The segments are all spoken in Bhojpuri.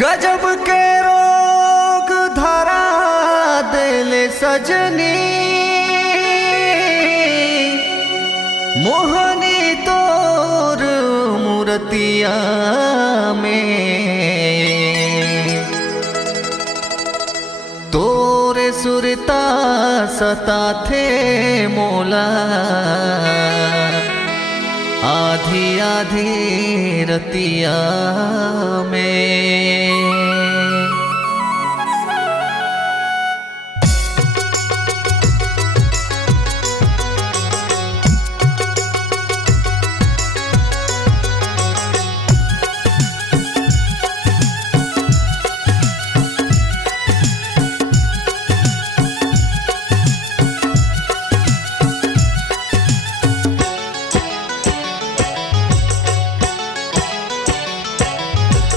गजब के रोग धरा देले सजनी, मोहनी तोर मूर्तिया में तोरे सुरता सता थे मोला, आधी आधी रतिया में।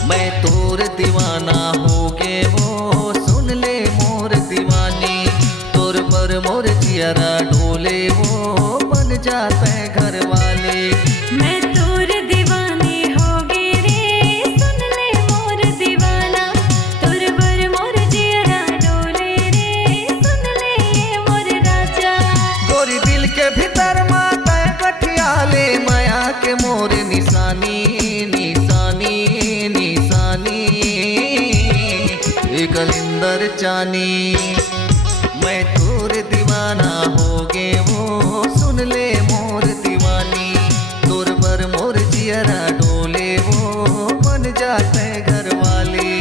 मैं तोर दीवाना हो गे वो, सुन ले मोर दीवानी, तोर पर मोर जियरा डोले वो, बन जाते घर वाले। मैं तोर दीवानी हो गे रे, सुन ले मोर दीवाना, तोर पर मोर जियरा डोले रे, सुन ले मोर राजा। गोरी दिल के भीतर माता कठियाले, माया के मोर निशानी निशानी निशानी, कलिंदर चानी। मैं तोर दीवाना हो गे वो, सुन ले मोर दीवानी, तोर पर मोर जियरा डोले वो, बन जाते घर वाले।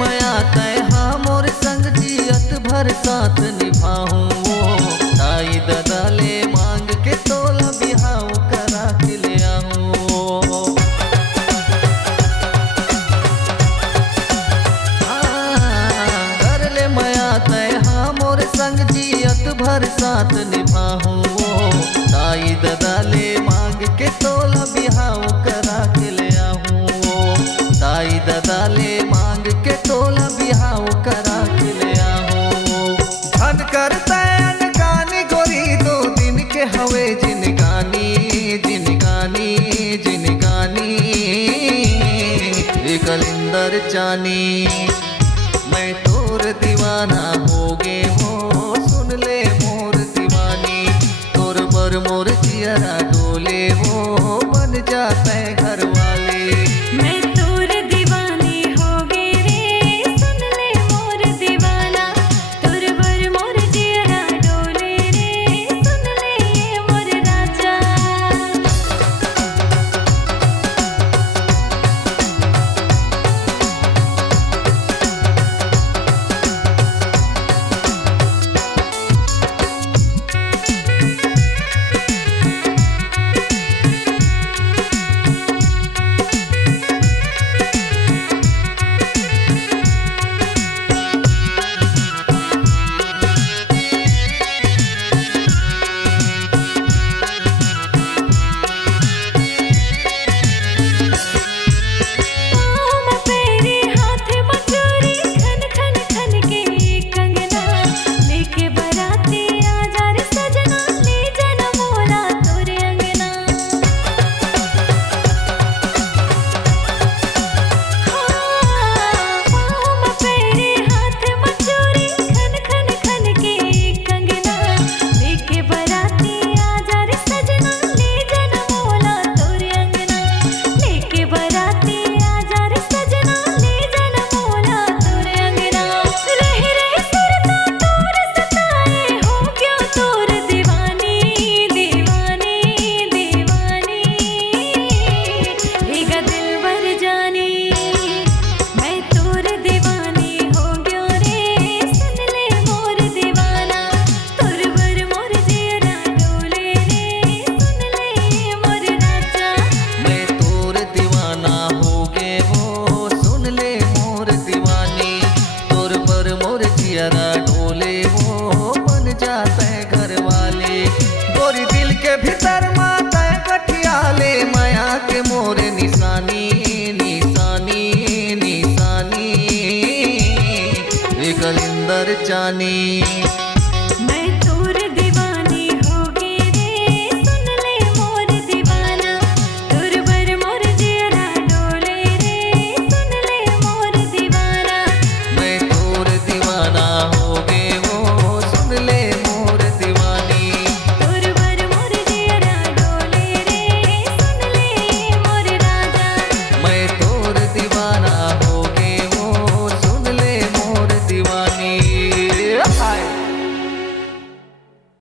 माया तय हाँ मोर संग जियत भर साथ निभाऊं, ताई दादा ले मांग के तोला बिहाऊ करा के ले आऊं। कर ले माया तय हाँ मोर संग जियत भर साथ निभाऊं, ताई दादा ले मांग के तोला बिहाऊ करा के ले आऊं। ताई दादा ले मांग के तोला बिहाव करा के ले आओ। धन करता अनगानी गोरी, दो दिन के हवे जिनगानी जिनगानी जिनगानी, कलिंदर चानी। मैं तोर दीवाना हो गे हो, सुन ले मोर दीवानी, तोर पर मोर जियरा डोले वो, बन जाते घर